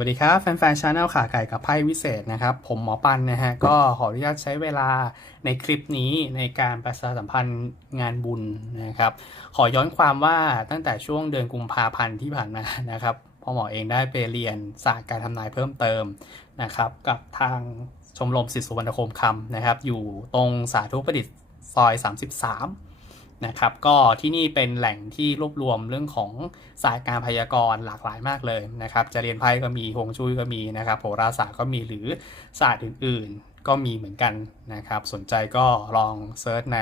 สวัสดีครับ แฟนๆชาแนลขาไก่กับไพ่วิเศษนะครับ ผมหมอปันนะฮะ ก็ขออนุญาตใช้เวลาในคลิปนี้ในการประชาสัมพันธ์งานบุญนะครับ ขอย้อนความว่าตั้งแต่ช่วงเดือนกุมภาพันธ์ที่ผ่านมานะครับพ่อหมอเองได้ไปเรียนศาสตร์การทำนายเพิ่มเติมนะครับ กับทางชมรมศิษย์สุวรรณคมคำนะครับ อยู่ตรงสาธุประดิษฐ์ซอย 33 นะครับก็ที่นี่เป็นแหล่งที่รวบรวมเรื่องของศาสตร์การพยากรณ์หลากหลายมากเลยนะครับจะเรียนไพ่ก็มีฮวงจุ้ยก็มีนะครับโหราศาสตร์ก็มีหรือศาสตร์อื่นๆ ก็มีเหมือนกันนะครับสนใจก็ลองเซิร์ชใน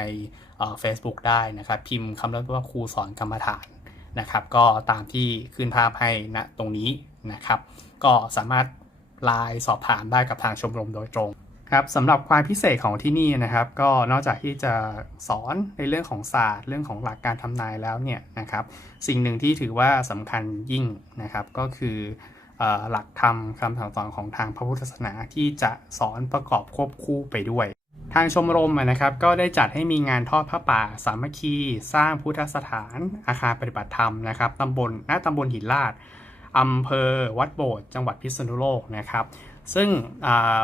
เฟซบุ๊กได้นะครับพิมพ์คำเรียกว่าครูสอนกรรมฐานนะครับก็ตามที่ขึ้นภาพให้ณตรงนี้นะครับ ก็สามารถไลน์สอบถามได้กับทางชมรมโดยตรง ครับสำหรับความพิเศษของที่นี่นะครับ ก็นอกจากที่จะสอนในเรื่องของศาสตร์เรื่องของหลักการทำนายแล้วเนี่ยนะครับ สิ่งหนึ่งที่ถือว่าสำคัญยิ่งนะครับก็คืออหลักธรรมคำสั่งสอนของทางพระพุทธศาสนาที่จะสอนประกอบควบคู่ไปด้วย ทางชมรมนะครับ ก็ได้จัดให้มีงานทอดพระป่า สามัคคี สร้างพุทธสถาน อาคารปฏิบัติธรรมนะครับตำบลณตำบลหินลาดอำเภอวัดโบสถ์จังหวัดพิษณุโลกนะครับ ซึ่งอ่า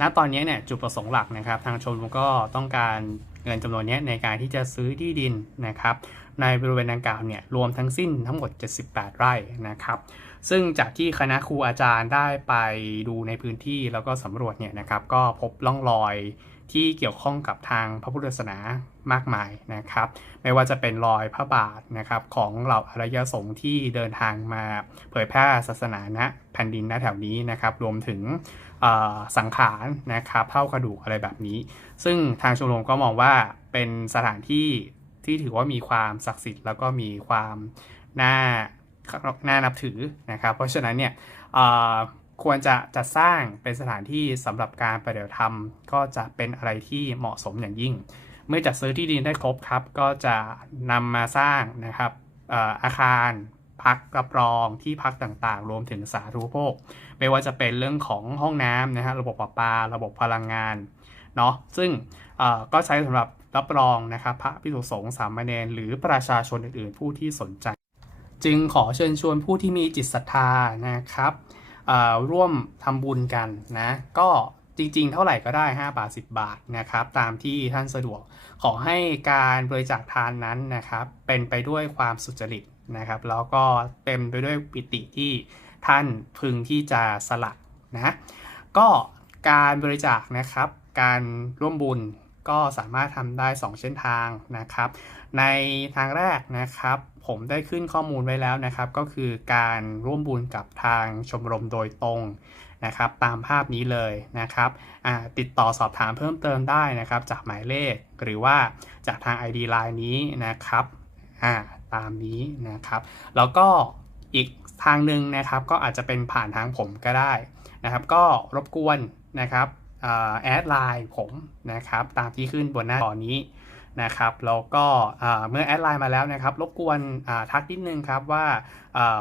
ณตอนนี้เนี่ยจุดประสงค์หลักนะครับ ทางชมรมก็ต้องการเงินจำนวนนี้ในการที่จะซื้อที่ดินนะครับ ในบริเวณดังกล่าวเนี่ยรวมทั้งสิ้นทั้งหมด 78 ไร่นะครับ ซึ่งจากที่คณะครูอาจารย์ได้ไปดูในพื้นที่แล้วก็สำรวจเนี่ยนะครับ ก็พบร่องรอยที่เกี่ยวข้องกับทางพระพุทธศาสนามากมายนะครับ ไม่ว่าจะเป็นรอยพระบาทนะครับของเหล่าอารยสงฆ์ที่เดินทางมาเผยแพร่ศาสนาณแผ่นดินณแถวนี้นะครับ รวมถึง สังขารนะครับเท่ากระดูกอะไรแบบนี้ ซึ่งทางชมรมก็มองว่าเป็นสถานที่ที่ถือว่ามีความศักดิ์สิทธิ์แล้วก็มีความน่าน่านับถือนะครับ เพราะฉะนั้นเนี่ยควรจะจัดสร้างเป็นสถานที่สำหรับการปฏิบัติธรรมก็จะเป็นอะไรที่เหมาะสมอย่างยิ่ง เมื่อจัดซื้อที่ดินได้ครบครับ ก็จะนำมาสร้างนะครับอาคาร พักรับรองที่พักต่างๆ รวมถึงสาธารณูปโภค ไม่ว่าจะเป็นเรื่องของห้องน้ำนะฮะระบบประปา ระบบพลังงานเนาะซึ่งก็ใช้สำหรับรับรองนะครับพระภิกษุสงฆ์สามเณรหรือประชาชนอื่นๆ ผู้ที่สนใจ จึงขอเชิญชวนผู้ที่มีจิตศรัทธานะครับร่วมทำบุญกันนะก็จริงๆ เท่าไหร่ก็ได้ 5 บาท 10 บาทนะครับตามที่ท่านสะดวกขอให้การบริจาคทานนั้นนะครับเป็นไปด้วยความสุจริต นะครับ แล้วก็เต็มไปด้วยปิติที่ท่านพึงที่จะสละนะก็การบริจาคนะครับ การร่วมบุญก็สามารถทำได้ 2 เส้นทางนะครับ ในทางแรกนะครับ ผมได้ขึ้นข้อมูลไว้แล้วนะครับ ก็คือการร่วมบุญกับทางชมรมโดยตรงนะครับ ตามภาพนี้เลยนะครับติดต่อสอบถามเพิ่มเติมได้นะครับ จากหมายเลขหรือว่าจากทาง ID Line นี้นะครับอ่า ตามนี้นะครับ แล้วก็อีกทางหนึ่งนะครับก็อาจจะเป็นผ่านทางผมก็ได้นะครับ ก็รบกวนนะครับแอดไลน์ผมนะครับตามที่ขึ้นบนหน้าจอนี้นะครับแล้วก็เมื่อแอดไลน์มาแล้วนะครับรบกวนทักนิดนึงครับว่า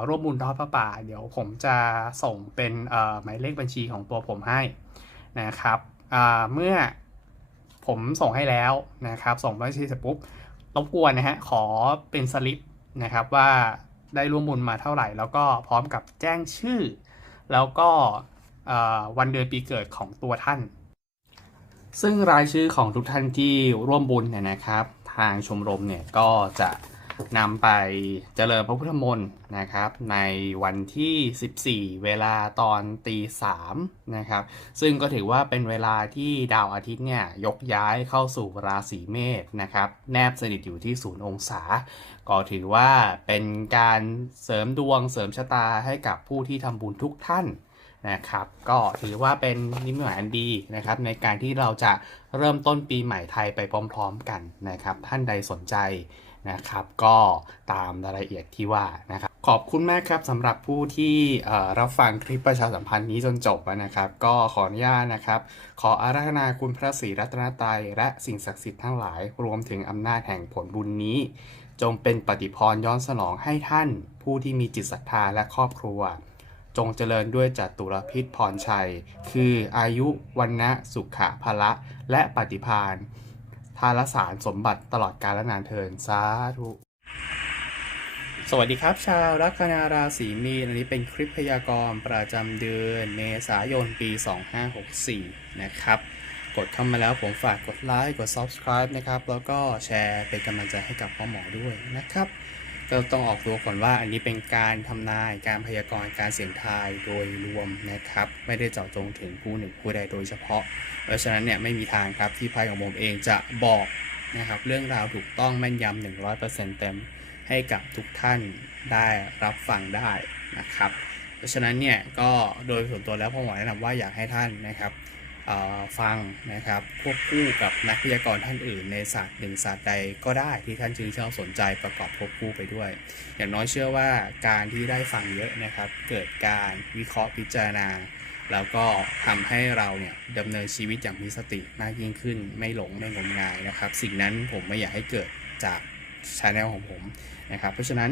ร่วมบุญทอดพระป่า เดี๋ยวผมจะส่งเป็นหมายเลขบัญชีของตัวผมให้นะครับเมื่อผมส่งให้แล้วนะครับส่งบัญชีเสร็จปุ๊บ รบกวนนะฮะขอเป็นสลิปนะครับว่าได้ร่วมบุญมาเท่าไหร่ แล้วก็พร้อมกับแจ้งชื่อ แล้วก็วันเดือนปีเกิดของตัวท่าน ซึ่งรายชื่อของทุกท่านที่ร่วมบุญเนี่ยนะครับ ทางชมรมเนี่ยก็จะ นำไปเจริญพระพุทธมนต์นะครับ ในวันที่ 14 เวลาตอนตีสามนะครับ ซึ่งก็ถือว่าเป็นเวลาที่ดาวอาทิตย์เนี่ยยกย้ายเข้าสู่ราศีเมษนะครับ แนบสนิทอยู่ที่ศูนย์องศา ก็ถือว่าเป็นการเสริมดวงเสริมชะตาให้กับผู้ที่ทำบุญทุกท่านนะครับก็ถือว่าเป็นนิมิตหมายอันดีนะครับ ในการที่เราจะเริ่มต้นปีใหม่ไทยไปพร้อม ๆ กันนะครับ ท่านใดสนใจ นะครับ ก็ตามรายละเอียดที่ว่านะครับ ขอบคุณมากครับสำหรับผู้ที่เรับฟังคลิปประชาสัมพันธ์นี้จนจบนะครับ ก็ขออนุญาตนะครับ ขออาราธนาคุณพระศรีรัตนตรัยและสิ่งศักดิ์สิทธิ์ทั้งหลาย รวมถึงอำนาจแห่งผลบุญนี้ จงเป็นปฏิพรย้อนสนองให้ท่าน ผู้ที่มีจิตศรัทธาและครอบครัว จงเจริญด้วยจัตุรพิษพรชัย คืออายุวันนะสุขะพละและปฏิพานารสารสมบัติตลอดกาลนานเทินสาธุสสวัสดีครับชาวลัคนาราศีมีนอันนี้เป็นคลิปพยากรณ์ประจำเดือนเมษายนปี 2564 นะครับ กดเข้ามาแล้วผมฝากกดไลค์กด subscribe นะครับ แล้วก็แชร์เป็นกำลังใจให้กับพ่อหมอด้วยนะครับ ก็ต้องออกตัวก่อนว่าอันนี้เป็นการทำนายการพยากรณ์การเสี่ยงทายโดยรวมนะครับ ไม่ได้เจาะจงถึงผู้หนึ่งผู้ใดโดยเฉพาะ เพราะฉะนั้นเนี่ยไม่มีทางครับที่ไพ่ของผมเองจะบอกนะครับเรื่องราวถูกต้องแม่นยำ100%เต็มให้กับทุกท่านได้รับฟังได้นะครับ เพราะฉะนั้นเนี่ยก็โดยส่วนตัวแล้วพ่อหมอแนะนำว่าอยากให้ท่านนะครับ ฟังนะครับควบคู่กับนักพยากรท่านอื่น ในศาสตร์หนึ่งศาสตร์ใดก็ได้ที่ท่านชื่นชอบสนใจประกอบควบคู่ไปด้วย อย่างน้อยเชื่อว่าการที่ได้ฟังเยอะนะครับ เกิดการวิเคราะห์พิจารณา แล้วก็ทำให้เราเนี่ยดำเนินชีวิตอย่างมีสติมากยิ่งขึ้น ไม่หลงไม่งมงายนะครับ สิ่งนั้นผมไม่อยากให้เกิดจากชาแนลของผมนะครับ เพราะฉะนั้น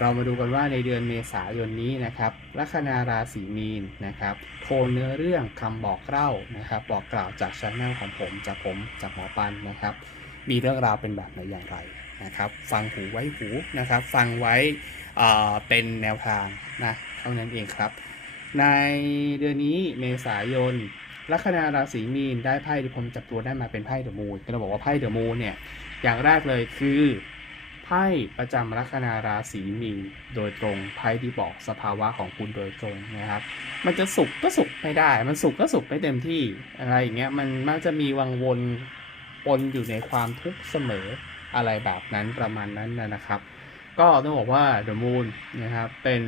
เรามาดูกันว่าในเดือนเมษายนนี้นะครับลัคนาราศีมีนนะครับโทนเนื้อเรื่องคำบอกเล่านะครับ บอกกล่าวจากชาแนลของผมจากผมจากหมอปันนะครับ มีเรื่องราวเป็นแบบไหนอย่างไรนะครับ ฟังหูไว้หูนะครับ ฟังไว้เป็นแนวทางนะเท่านั้นเองครับ ในเดือนนี้เมษายนลัคนาราศีมีนได้ไพ่ที่ผมจับตัวได้มาเป็นไพ่เดอะมูนก็เราบอกว่าไพ่เดอะมูนเนี่ยอย่างแรกเลยคือ ไพ่ประจำลัคนาราศีมีนโดยตรงไพ่ที่บอกสภาวะของคุณโดยตรงนะครับ มันจะสุขก็สุขไม่ได้ มันสุขก็สุขไม่เต็มที่อะไรอย่างเงี้ยมันมักจะมีวังวนปนอยู่ในความทุกข์เสมออะไรแบบนั้นประมาณนั้นนะครับ ก็ต้องบอกว่า The Moon นะครับเป็น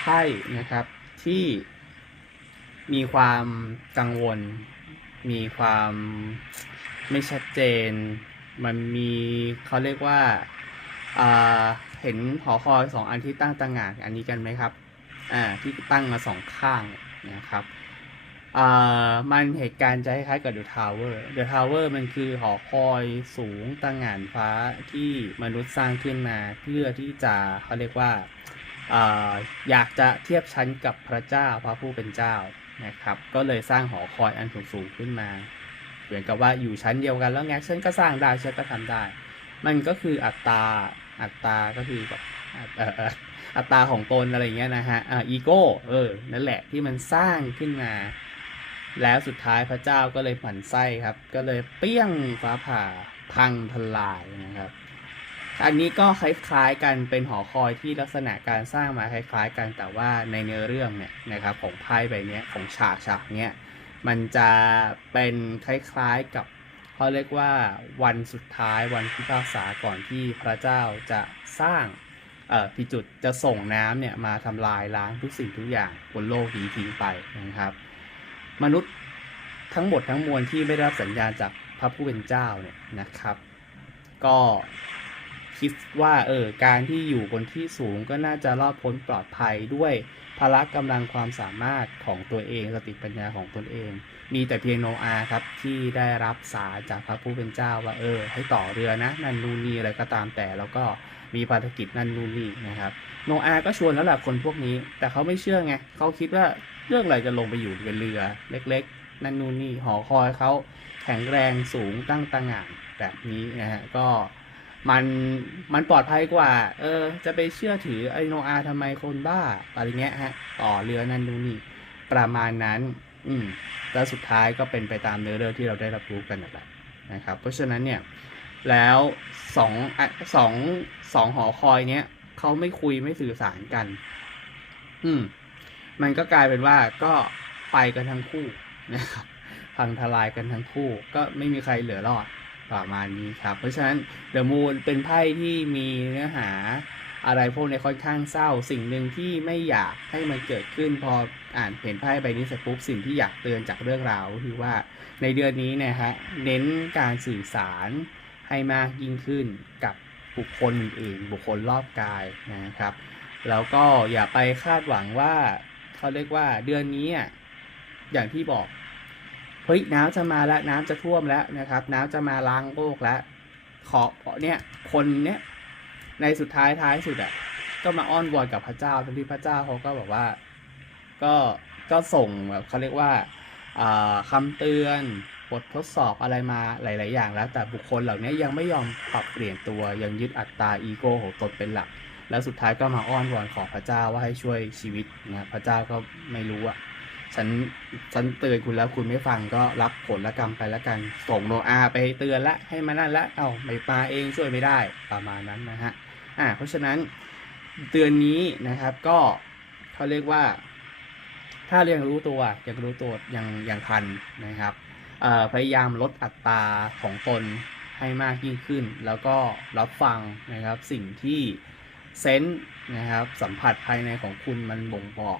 ไพ่นะครับที่มีความกังวล มีความไม่ชัดเจน มันมีเขาเรียกว่าเห็นหอคอยสองอันที่ตั้งต่างหากอันนี้กันไหมครับอ่าที่ตั้งมาสองข้างนะครับอ่ามันเหตุการณ์จะคล้ายๆกับ The Tower The Tower มันคือหอคอยสูงตั้งงานฟ้าที่มนุษย์สร้างขึ้นมาเพื่อที่จะเขาเรียกว่าอ่าอยากจะเทียบชั้นกับพระเจ้าพระผู้เป็นเจ้านะครับ ก็เลยสร้างหอคอยอันสูงๆขึ้นมา เหมือนกับว่าอยู่ชั้นเดียวกันแล้วไงฉันก็สร้างได้ฉันก็ทำได้ มันก็คืออัตราอัตราก็คือแบบเออเอออัตราของตนอะไรเงี้ยนะฮะอ่าอีโก้เออนั่นแหละที่มันสร้างขึ้นมา แล้วสุดท้ายพระเจ้าก็เลยหมั่นไส้ครับ ก็เลยเปี้ยงฟ้าผ่าพังทลายนะครับ อันนี้ก็คล้ายๆกันเป็นหอคอยที่ลักษณะการสร้างมาคล้ายๆกันแต่ว่าในเนื้อเรื่องเนี่ยนะครับของไพ่ใบนี้ของฉากฉากเนี้ย มันจะเป็นคล้ายๆกับเขาเรียกว่าวันสุดท้ายวันพิพากษาก่อนที่พระเจ้าจะสร้างเอ่อพิจุดจะส่งน้ำเนี่ยมาทำลายล้างทุกสิ่งทุกอย่างบนโลกนี้ทิ้งไปนะครับ มนุษย์ทั้งหมดทั้งมวลที่ไม่ได้รับสัญญาณจากพระผู้เป็นเจ้าเนี่ยนะครับ ก็คิดว่าเออการที่อยู่บนที่สูงก็น่าจะรอดพ้นปลอดภัยด้วย พละกำลังความสามารถของตัวเองสติปัญญาของตนเอง มีแต่เพียงโนอาครับที่ได้รับสารจากพระผู้เป็นเจ้าว่าเออ ให้ต่อเรือนะนั่นนู่นนี่อะไรก็ตามแต่แล้วก็มีภารกิจนั่นนู่นนี่นะครับโนอาก็ชวนแล้วแหละคนพวกนี้ แต่เขาไม่เชื่อไงเขาคิดว่าเรื่องอะไรจะลงไปอยู่บนเรือเล็ก ๆ นั่นนู่นนี่หอคอยเขาแข็งแรงสูงตั้งตางานแบบนี้นะฮะก็ มันมันปลอดภัยกว่า เออ จะไปเชื่อถือไอโนอาทำไมคนบ้าอะไรเงี้ยฮะ ต่อเรือนั่นนู่นนี่ ประมาณนั้น อืมแล้วสุดท้ายก็เป็นไปตามเนื้อเรื่องที่เราได้รับรู้กันนั่นแหละนะครับ เพราะฉะนั้นเนี่ย แล้วสองสองสองหอคอยเนี้ยเขาไม่คุยไม่สื่อสารกัน อืม มันก็กลายเป็นว่าก็ไปกันทั้งคู่นะครับ พังทลายกันทั้งคู่ ก็ไม่มีใครเหลือรอด ประมาณนี้ครับ เพราะฉะนั้นเดอะมูนเป็นไพ่ที่มีเนื้อหาอะไรพวกนี้ค่อนข้างเศร้า สิ่งหนึ่งที่ไม่อยากให้มันเกิดขึ้นพออ่านเห็นไพ่ใบนี้เสร็จปุ๊บสิ่งที่อยากเตือนจากเรื่องราวคือว่าในเดือนนี้นะฮะเน้นการสื่อสารให้มากยิ่งขึ้นกับบุคคลอื่นๆบุคคลรอบกายนะครับ แล้วก็อย่าไปคาดหวังว่าเขาเรียกว่าเดือนนี้อะอย่างที่บอก เฮ้ยน้ำจะมาแล้วน้ำจะท่วมแล้วนะครับ น้ำจะมาล้างโลกแล้วขอเนี่ยคนเนี้ยในสุดท้ายท้ายสุดอะก็มาอ้อนวอนกับพระเจ้าทั้งที่พระเจ้าเขาก็แบบว่า ก็ก็ส่งแบบเขาเรียกว่าอ่าคำเตือนบททดสอบอะไรมาหลาย ๆ อย่างแล้ว แต่บุคคลเหล่านี้ยังไม่ยอมปรับเปลี่ยนตัวยังยึดอัตตาอีโก้ของตนเป็นหลัก แล้วสุดท้ายก็มาอ้อนวอนขอพระเจ้าว่าให้ช่วยชีวิตนะพระเจ้าก็ไม่รู้อะ ฉันฉันเตือนคุณแล้วคุณไม่ฟังก็รับผลละกรรมไปแล้วกันส่งโนอาไปเตือนละให้มานั่นละเอ้าไม่มาเองช่วยไม่ได้ประมาณนั้นนะฮะอ่าเพราะฉะนั้นเตือนนี้นะครับก็เขาเรียกว่า ถ้าเรียังรู้ตัวยังรู้ตัวยังยังทันนะครับพยายามลดอัตราของตนให้มากยิ่งขึ้น แล้วก็รับฟังนะครับสิ่งที่เซนส์นะครับสัมผัสภายในของคุณมันบ่งบอก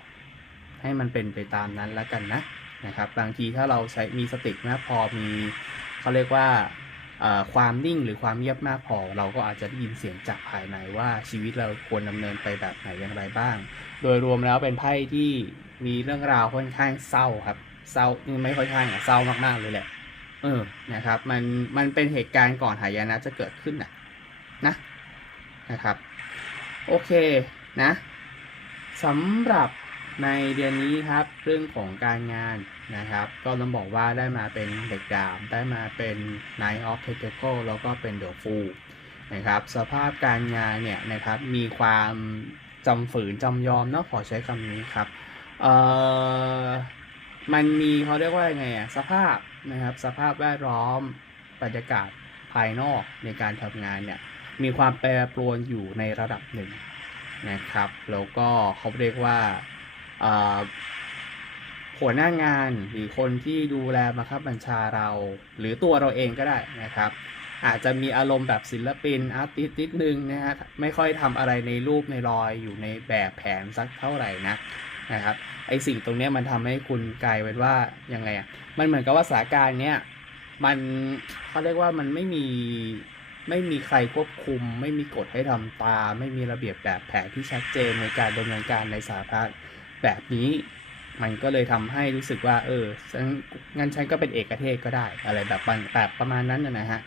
ให้มันเป็นไปตามนั้นแล้วกันนะนะครับ บางทีถ้าเราใช้มีสติมากพอมีเขาเรียกว่าความนิ่งหรือความเงียบมากพอ เราก็อาจจะได้ยินเสียงจากภายในว่าชีวิตเราควรดำเนินไปแบบไหนอย่างไรบ้าง โดยรวมแล้วเป็นไพ่ที่มีเรื่องราวค่อนข้างเศร้าครับเศร้าไม่ค่อยข้างอะเศร้ามากๆเลยแหละเออนะครับ มันมันเป็นเหตุการณ์ก่อนหายนะจะเกิดขึ้นนะนะนะครับ โอเคนะสำหรับ ในเดือนนี้ครับเรื่องของการงานนะครับ ก็ต้องบอกว่าได้มาเป็นเด็กดาบได้มาเป็น Knight of Pentacle แล้วก็เป็น The Fool นะครับ สภาพการงานเนี่ยนะครับมีความจำฝืนจำยอมเนาะขอใช้คำนี้ครับเอ่อมันมีเขาเรียกว่ายังไงอะสภาพนะครับสภาพแวดล้อมบรรยากาศภายนอกในการทำงานเนี่ยมีความแปรปรวนอยู่ในระดับหนึ่งนะครับ แล้วก็เขาเรียกว่า หัวหน้างานหรือคนที่ดูแลบังคับบัญชาเรา หรือตัวเราเองก็ได้นะครับ อาจจะมีอารมณ์แบบศิลปินอาร์ติสต์นิดนึงนะฮะไม่ค่อยทำอะไรในรูปในรอยอยู่ในแบบแผนสักเท่าไหร่นะนะครับไอสิ่งตรงนี้มันทำให้คุณกลายเป็นว่ายังไงอะมันเหมือนกับว่าสถานการณ์เนี้ยมันเขาเรียกว่ามันไม่มีไม่มีใครควบคุม ไม่มีกฎให้ทำตาม ไม่มีระเบียบแบบแผนที่ชัดเจนในการดำเนินการในสาธารณ แบบนี้ มันก็เลยทำให้รู้สึกว่า เอองั้นฉันก็เป็นเอกเทศก็ได้ อะไรแบบประแบบประมาณนั้นนะฮะ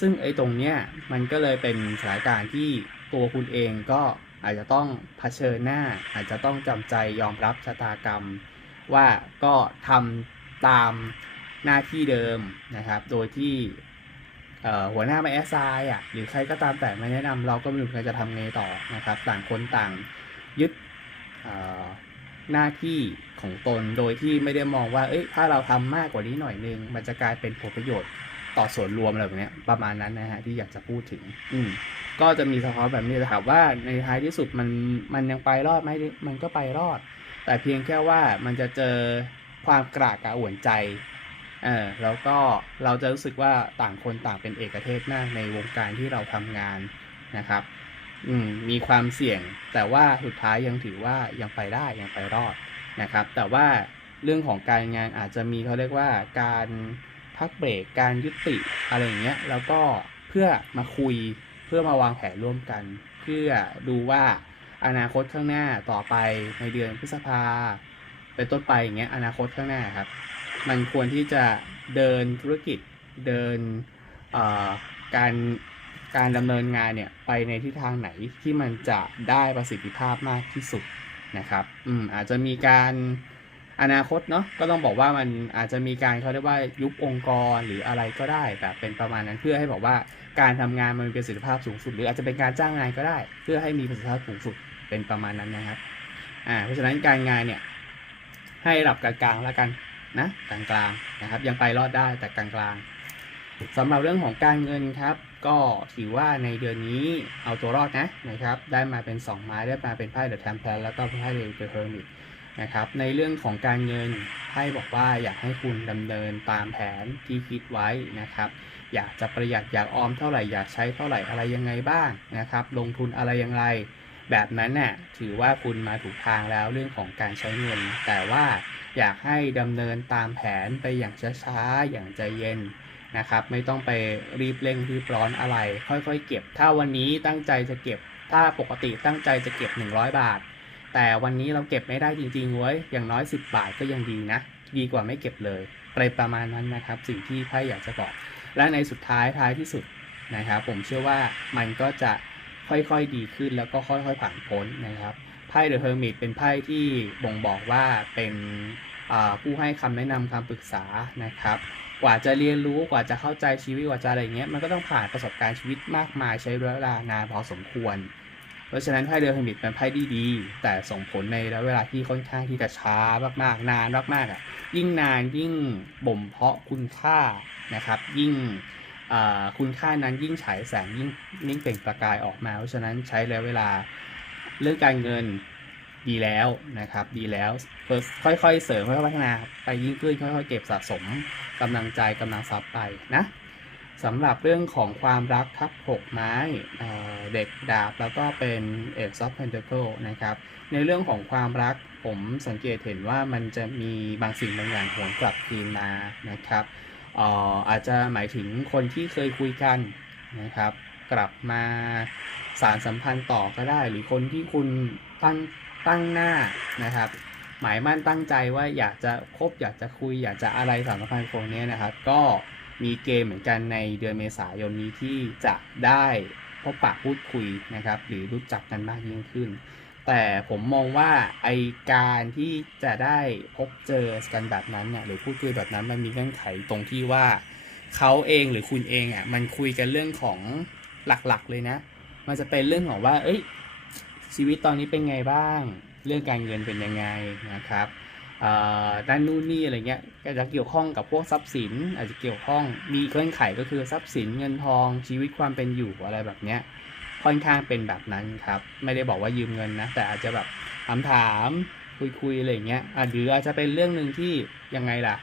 ซึ่งไอ้ตรงเนี้ยมันก็เลยเป็นสถานการณ์ที่ตัวคุณเองก็อาจจะต้องเผชิญหน้า อาจจะต้องจำใจยอมรับชะตากรรม ว่าก็ทำตามหน้าที่เดิมนะครับ โดยที่หัวหน้าไม่แอสไซน์อะหรือใครก็ตามแต่ไม่แนะนำเราก็ไม่รู้จะทำไงต่อนะครับ ต่างคนต่างยึด หน้าที่ของตนโดยที่ไม่ได้มองว่า เอ้ย ถ้าเราทำมากกว่านี้หน่อยนึง มันจะกลายเป็นผลประโยชน์ต่อส่วนรวมอะไรแบบเนี้ยประมาณนั้นนะฮะที่อยากจะพูดถึง อืมก็จะมีสะท้อนแบบนี้แต่ถามว่าในท้ายที่สุดมันมันยังไปรอดไหมมันก็ไปรอด แต่เพียงแค่ว่ามันจะเจอความกระอักกระอ่วนใจเออแล้วก็เราจะรู้สึกว่าต่างคนต่างเป็นเอกเทศมากในวงการที่เราทำงานนะครับ อืมมีความเสี่ยง แต่ว่าสุดท้ายยังถือว่ายังไปได้ยังไปรอดนะครับ แต่ว่าเรื่องของการงานอาจจะมีเขาเรียกว่าการพักเบรกการยุติอะไรอย่างเงี้ยแล้วก็เพื่อมาคุยเพื่อมาวางแผนร่วมกัน เพื่อดูว่าอนาคตข้างหน้าต่อไปในเดือนพฤษภาเป็นต้นไปอย่างเงี้ยอนาคตข้างหน้าครับ มันควรที่จะเดินธุรกิจเดินการ การดำเนินงานเนี่ยไปในทิศทางไหนที่มันจะได้ประสิทธิภาพมากที่สุดนะครับ อืมอาจจะมีการอนาคตเนาะก็ต้องบอกว่ามันอาจจะมีการเขาเรียกว่ายุบองค์กรหรืออะไรก็ได้แบบเป็นประมาณนั้นเพื่อให้บอกว่าการทำงานมันมีประสิทธิภาพสูงสุด หรืออาจจะเป็นการจ้างงานก็ได้ เพื่อให้มีประสิทธิภาพสูงสุดเป็นประมาณนั้นนะครับอ่าเพราะฉะนั้นการงานเนี่ยให้ระดับกลางๆแล้วกันนะกลางๆนะครับ ยังไปรอดได้แต่กลางๆสำหรับเรื่องของการเงินครับ ก็ถือว่าในเดือนนี้เอาตัวรอดนะนะครับ ได้มาเป็น 2 ไม้ได้มาเป็นไพ่เดอะแทมเพลแล้วก็ไพ่เดอะเฮอร์มิตนะครับ ในเรื่องของการเงินไพ่บอกว่าอยากให้คุณดำเนินตามแผนที่คิดไว้นะครับ อยากจะประหยัดอยากออมเท่าไหร่อยากใช้เท่าไหร่อะไรยังไงบ้างนะครับ ลงทุนอะไรอย่างไร แบบนั้นน่ะถือว่าคุณมาถูกทางแล้วเรื่องของการใช้เงิน แต่ว่าอยากให้ดำเนินตามแผนไปอย่างช้าๆอย่างใจเย็น นะครับไม่ต้องไปรีบเร่งรีบร้อนอะไร ค่อยๆ เก็บ ถ้าวันนี้ตั้งใจจะเก็บ ถ้าปกติตั้งใจจะเก็บ 100 บาท แต่วันนี้เราเก็บไม่ได้จริงๆเว้ยอย่างน้อย 10 บาทก็ยังดีนะ ดีกว่าไม่เก็บเลยไปประมาณนั้นนะครับ สิ่งที่ไพ่อยากจะบอก และในสุดท้ายท้ายที่สุดนะครับผมเชื่อว่ามันก็จะค่อยๆดีขึ้นแล้วก็ค่อยๆผ่านพ้นนะครับไพ่เดอะเฮอร์มิตเป็นไพ่ที่บ่งบอกว่าเป็นผู้ให้คำแนะนำคำปรึกษานะครับ กว่าจะเรียนรู้กว่าจะเข้าใจชีวิตกว่าจะอะไรเงี้ยมันก็ต้องผ่านประสบการณ์ชีวิตมากมายใช้เวลานานพอสมควร เพราะฉะนั้นไพ่เดอร์เฮมิตเป็นไพ่ที่ดีแต่ส่งผลในระยะเวลาที่ค่อนข้างที่จะช้ามากๆนานมากๆอะยิ่งนานยิ่งบ่มเพาะคุณค่านะครับ ยิ่งคุณค่านั้นยิ่งฉายแสงยิ่งยิ่งเปล่งประกายออกมา เพราะฉะนั้นใช้ระยะเวลาเรื่องการเงิน ดีแล้วนะครับ ดีแล้วค่อยๆเสริมค่อยๆพัฒนาไปยิ่งขึ้นค่อยๆเก็บสะสมกำลังใจกำลังทรัพย์ไปนะสำหรับเรื่องของความรักทับหกไม้เเด็กดาบแล้วก็เป็นเอ็กซ์ออฟเพนเทเคิลนะครับ ในเรื่องของความรักผมสังเกตเห็นว่ามันจะมีบางสิ่งบางอย่างหวนกลับคืนมานะครับอออาจจะหมายถึงคนที่เคยคุยกันนะครับ กลับมาสารสัมพันธ์ต่อก็ได้ หรือคนที่คุณตั้ง ตั้งหน้านะครับ หมายมั่นตั้งใจว่าอยากจะคบอยากจะคุยอยากจะอะไรสารสัมพันคนนี้นะครับ ก็มีเกณฑ์เหมือนกันในเดือนเมษายนนี้ที่จะได้พบปะพูดคุยนะครับ หรือรู้จักกันมากยิ่งขึ้น แต่ผมมองว่าไอการที่จะได้พบเจอกันแบบนั้นเนี่ยหรือพูดคุยแบบนั้นมันมีเงื่อนไขตรงที่ว่าเขาเองหรือคุณเองอะมันคุยกันเรื่องของหลักๆเลยนะ มันจะเป็นเรื่องของว่า เอ้ย ชีวิตตอนนี้เป็นไงบ้าง เรื่องการเงินเป็นยังไงนะครับด้านนู่นนี่อะไรเงี้ยก็จะเกี่ยวข้องกับพวกทรัพย์สิน อาจจะเกี่ยวข้องมีเงื่อนไขก็คือทรัพย์สินเงินทองชีวิตความเป็นอยู่อะไรแบบเนี้ยค่อนข้างเป็นแบบนั้นครับไม่ได้บอกว่ายืมเงินนะแต่อาจจะแบบถามถามคุยคุยอะไรเงี้ยหรืออาจจะเป็นเรื่องหนึ่งที่ยังไงล่ะ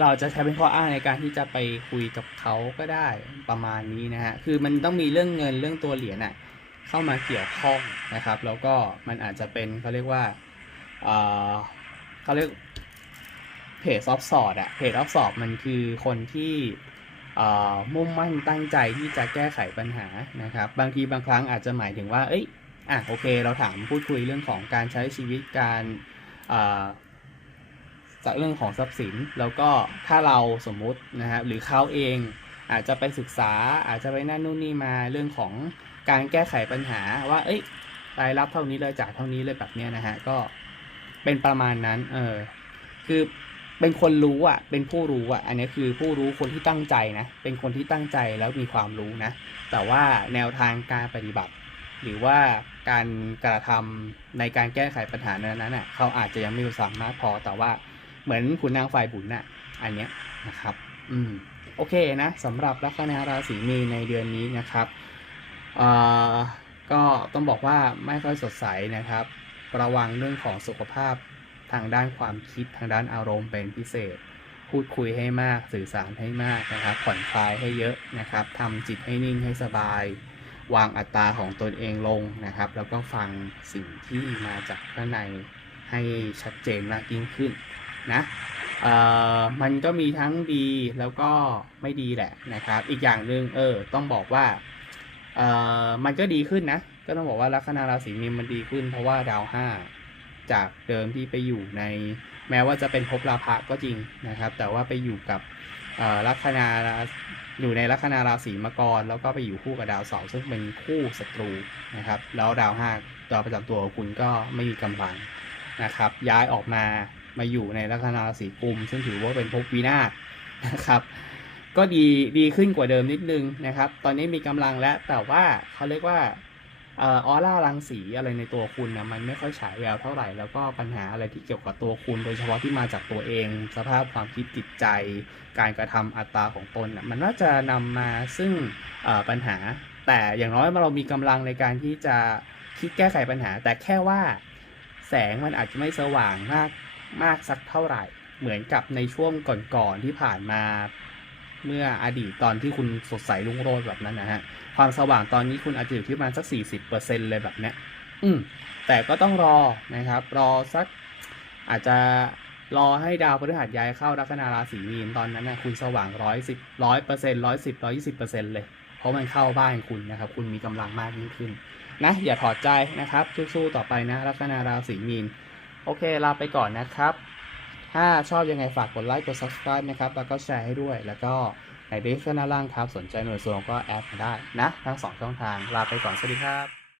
เราจะใช้เป็นข้ออ้างในการที่จะไปคุยกับเขาก็ได้ประมาณนี้นะฮะคือมันต้องมีเรื่องเงินเรื่องตัวเหรียญอะ เข้ามาเกี่ยวข้องนะครับ แล้วก็มันอาจจะเป็นเขาเรียกว่าเขาเรียกเพจซอฟสอดอะเพจซอฟสอดมันคือคนที่มุ่งมั่นตั้งใจที่จะแก้ไขปัญหานะครับ บางทีบางครั้งอาจจะหมายถึงว่า เอ้ยอะโอเค เราถามพูดคุยเรื่องของการใช้ชีวิตการเอ่อจากเรื่องของทรัพย์สินแล้วก็ถ้าเราสมมุตินะครับหรือเขาเองอาจจะไปศึกษาอาจจะไปนั่นนู่นนี่มาเรื่องของ การแก้ไขปัญหาว่า เอ้ยรายรับเท่านี้เลยจ่ากเท่านี้เลยแบบเนี้ยนะฮะก็เป็นประมาณนั้นเออคือเป็นคนรู้อะ เป็นผู้รู้อะ อันนี้คือผู้รู้คนที่ตั้งใจนะ เป็นคนที่ตั้งใจแล้วมีความรู้นะ แต่ว่าแนวทางการปฏิบัติ หรือว่าการกระทำในการแก้ไขปัญหานั้นน่ะเขาอาจจะยังไม่สามารถพอ แต่ว่าเหมือนขุนนางฝ่ายบุญน่ะ อันเนี้ยนะครับ อืม โอเคนะสำหรับลัคนาราศีมีนในเดือนนี้นะครับ ก็ต้องบอกว่าไม่ค่อยสดใสนะครับ ระวังเรื่องของสุขภาพทางด้านความคิดทางด้านอารมณ์เป็นพิเศษ พูดคุยให้มากสื่อสารให้มากนะครับ ผ่อนคลายให้เยอะนะครับทำจิตให้นิ่งให้สบาย วางอัตราของตนเองลงนะครับ แล้วก็ฟังสิ่งที่มาจากข้างในให้ชัดเจนมากยิ่งขึ้นนะมันก็มีทั้งดีแล้วก็ไม่ดีแหละนะครับ อีกอย่างหนึ่งเออต้องบอกว่า มันก็ดีขึ้นนะ ก็ต้องบอกว่าลัคนาราศีมีนมันดีขึ้น เพราะว่าดาวห้าจากเดิมที่ไปอยู่ใน แม้ว่าจะเป็นภพราภะก็จริงนะครับ แต่ว่าไปอยู่กับลัคนาราอยู่ในลัคนาราศีมกรแล้วก็ไปอยู่คู่กับดาวเสาร์ซึ่งเป็นคู่ศัตรูนะครับ แล้วดาวห้าดาวประจำตัวของคุณก็ไม่มีกำลังนะครับ ย้ายออกมามาอยู่ในลัคนาราศีกุม ซึ่งถือว่าเป็นภพวินาศนะครับ ก็ดีดีขึ้นกว่าเดิมนิดนึงนะครับ ตอนนี้มีกำลังแล้ว แต่ว่าเขาเรียกว่าออร่ารังสีอะไรในตัวคุณนะมันไม่ค่อยฉายแววเท่าไหร่แล้วก็ปัญหาอะไรที่เกี่ยวกับตัวคุณโดยเฉพาะที่มาจากตัวเอง สภาพความคิดจิตใจ การกระทำอัตราของตนนะมันน่าจะนำมาซึ่งปัญหา แต่อย่างน้อยเรามีกำลังในการที่จะคิดแก้ไขปัญหา แต่แค่ว่าแสงมันอาจจะไม่สว่างมากมากสักเท่าไหร่ เหมือนกับในช่วงก่อนๆที่ผ่านมา เมื่ออดีตตอนที่คุณสดใสรุ่งโรจน์แบบนั้นนะฮะ ความสว่างตอนนี้คุณอาจจะอยู่ที่ประมาณสัก 40%เลยแบบเนี้ย อืม แต่ก็ต้องรอนะครับ รอสักอาจจะรอให้ดาวพฤหัสย้ายเข้าลัคนาราศีมีนตอนนั้นนะคุณสว่างร้อยสิบร้อยเปอร์เซ็นต์ร้อยสิบร้อยยี่สิบเปอร์เซ็นต์เลย เพราะมันเข้าบ้านคุณนะครับ คุณมีกำลังมากยิ่งขึ้น นะ อย่าถอดใจนะครับ สู้ๆต่อไปนะลัคนาราศีมีน โอเคลาไปก่อนนะครับ ถ้าชอบยังไงฝากกดไลค์กด subscribe นะครับ แล้วก็แชร์ให้ด้วย แล้วก็ในเดสก์หน้าล่างครับ สนใจหน่วยส่วนก็แอดมาได้นะ ทั้ง 2 ช่องทาง ลาไปก่อน สวัสดีครับ